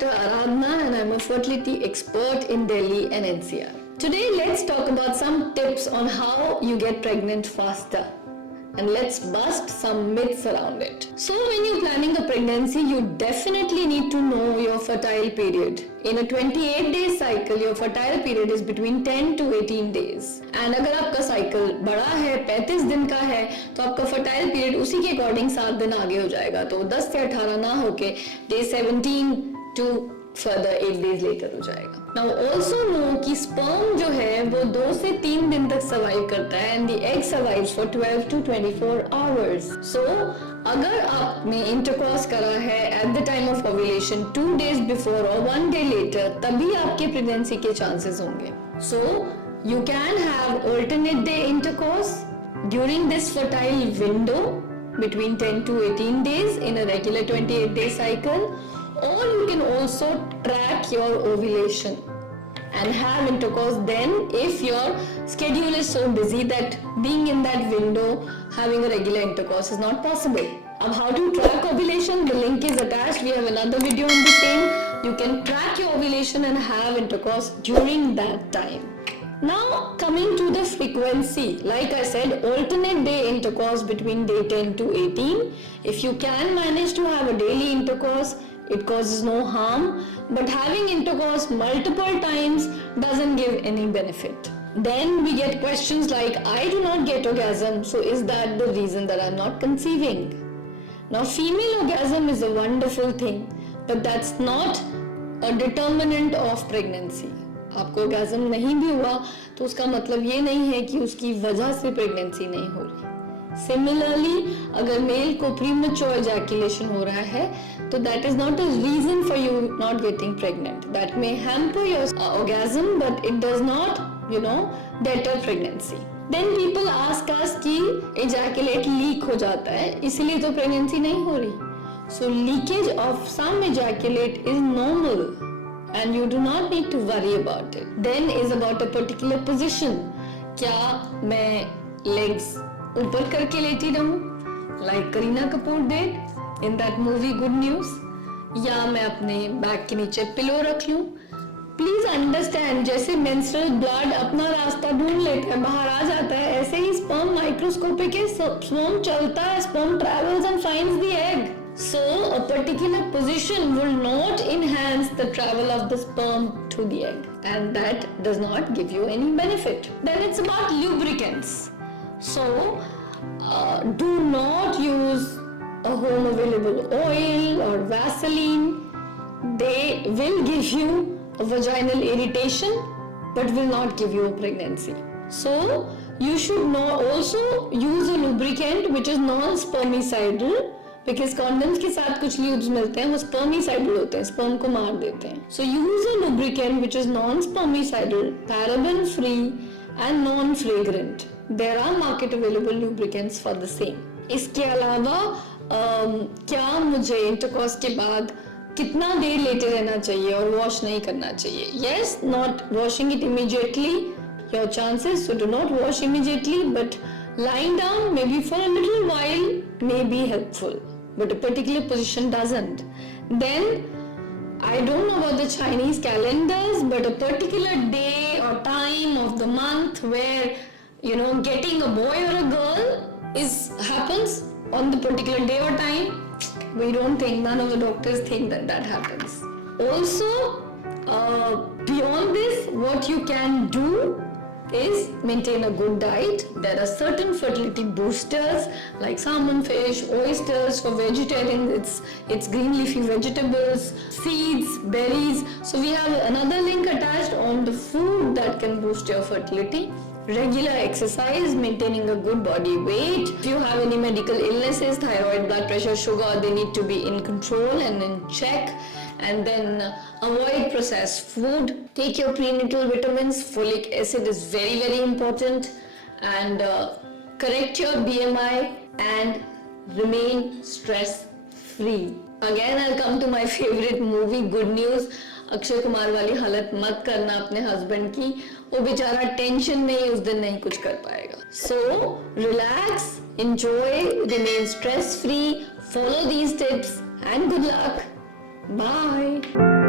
Dr. Aradhana and I'm a fertility expert in Delhi and NCR. Today let's talk about some tips on how you get pregnant faster. And let's bust some myths around it. So when you're planning a pregnancy, you definitely need to know your fertile period. In a 28-day cycle, your fertile period is between 10 to 18 days. And अगर आपका cycle बड़ा है, 35 दिन का है, तो आपका fertile period उसी के according 7 दिन आगे हो जाएगा. तो 10 से 18 ना होके day 17 to further 8 days later हो जाएगा. Now also know कि sperm जो है वो 2 से 3 दिन तक survive करता है and the egg survives for 12 to 24 hours. So अगर आपने intercourse करा है at the time of ovulation 2 days before or 1 day later, तभी आपके pregnancy के chances होंगे. So you can have alternate day intercourse during this fertile window between 10 to 18 days in a regular 28-day cycle. Or you can also track your ovulation and have intercourse then if your schedule is so busy that being in that window having a regular intercourse is not possible. Now how to track ovulation? The link is attached. We have another video on the same. You can track your ovulation and have intercourse during that time. Now coming to the frequency, like I said, alternate day intercourse between day 10 to 18. If you can manage to have a daily intercourse, it causes no harm, but having intercourse multiple times doesn't give any benefit. Then we get questions like, I do not get orgasm, so is that the reason that I'm not conceiving? Now female orgasm is a wonderful thing, but that's not a determinant of pregnancy. आपको orgasm नहीं भी हुआ तो उसका मतलब ये नहीं है कि उसकी वजह से pregnancy नहीं हो रही. Similarly, अगर मेल को premature ejaculation हो रहा है तो that is not a reason for you not getting pregnant. That may hamper your orgasm, but it does not, deter pregnancy. Then people ask us कि ejaculate leak हो जाता है इसलिए तो pregnancy नहीं हो रही. So leakage of some ejaculate is normal and you do not need to worry about it. Then is about a particular position. क्या मैं legs ऊपर करके लेटी रहूं like Kareena Kapoor did in that movie Good News, या मैं अपने बैक के नीचे पिलो रख लूं. प्लीज अंडरस्टैंड, जैसे मेंस्ट्रुअल ब्लड अपना रास्ता ढूंढ लेता है, बाहर आ जाता है, ऐसे ही स्पर्म माइक्रोस्कोपिक है, स्पर्म चलता है, sperm travels and finds the egg. So a particular position will not enhance the travel of the sperm to the egg, and that does not give you any benefit. Then it's about lubricants. So do not use a home available oil or Vaseline. They will give you a vaginal irritation but will not give you a pregnancy. So you should also use a lubricant which is non-spermicidal, because condoms के साथ कुछ lubes मिलते हैं वो spermicidal होते हैं, sperm को मार देते हैं. So use a lubricant which is non-spermicidal, paraben free and non-fragrant. There are market available lubricants for the same. इसके अलावा क्या मुझे इंटरकॉर्स के बाद कितना देर लेटे रहना चाहिए और वॉश नहीं करना चाहिए? Yes, not washing it immediately. Your chances, so do not wash immediately, but lying down maybe for a little while may be helpful, but a particular position doesn't. Then I don't know about the Chinese calendars, but a particular day or time of the month where getting a boy or a girl happens on the particular day or time. We don't think, none of the doctors think that happens. Also, beyond this, what you can do is maintain a good diet. There are certain fertility boosters like salmon fish, oysters. For vegetarians, it's green leafy vegetables, seeds, berries. So we have another link attached on the food that can boost your fertility. Regular exercise, maintaining a good body weight. If you have any medical illnesses, thyroid, blood pressure, sugar, they need to be in control and in check. And then avoid processed food. Take your prenatal vitamins. Folic acid is very, very important. And correct your BMI and remain stress free. Again, I'll come to my favorite movie, Good News. Akshay Kumar वाली हालत मत करना अपने husband की, वो बेचारा tension में ही उस दिन नहीं कुछ कर पाएगा. So relax, enjoy, remain stress free, follow these tips and good luck. Bye.